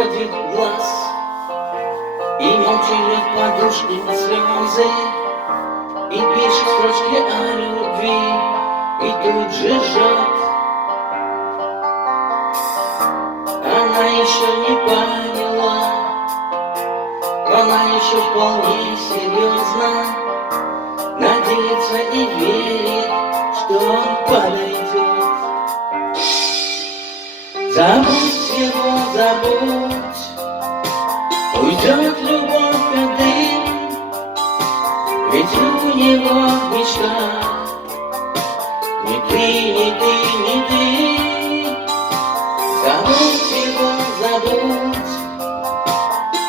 отводит глаз и молча льет подушки слезы, и пишет строчки о любви, и тут же жжет. Она еще не поняла, она еще вполне серьезно надеется и верит, что он подойдет. Забудь его, забудь, уйдет любовь как дым, ведь у него мечта не ты, не ты, не ты. Забудь его, забудь,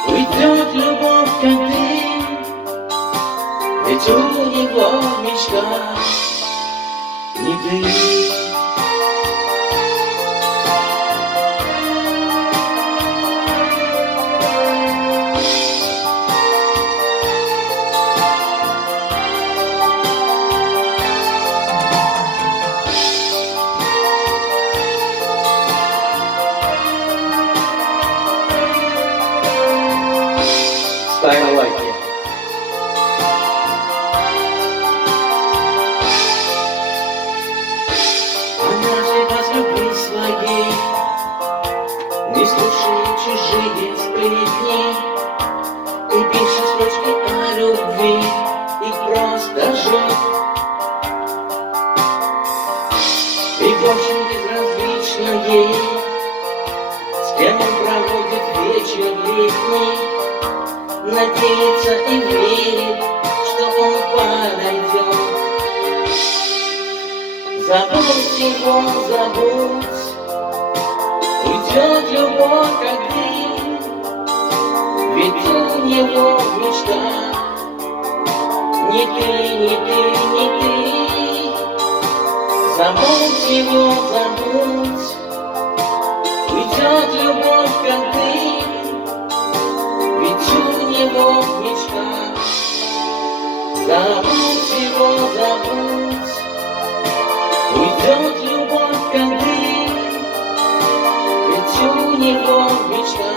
уйдет любовь как дым, ведь у него мечта не ты. Ставь лайки. Она же возлюби своей, не слушай чужие сплетни, и пишет строчки о любви, и просто жжет. И в общем безразлично ей, с кем он проводит вечер летний, надеется и верит, что он подойдет. Забудь его, забудь, уйдет любовь как дым, ведь у него мечта не ты, не ты, не ты. Забудь его, забудь, уйдет любовь как дым, ведь у него мечта. Забудь его, забудь, уйдет любовь как дым, ведь у него мечта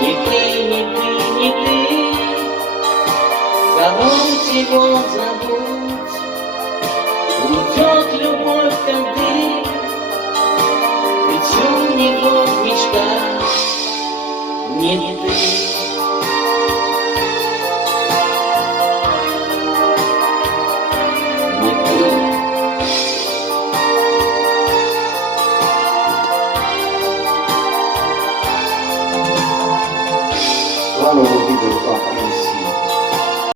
не ты, не ты, не ты. Забудь его, забудь, уйдет любовь как дым, ведь у него мечта не ты. Слава Богу,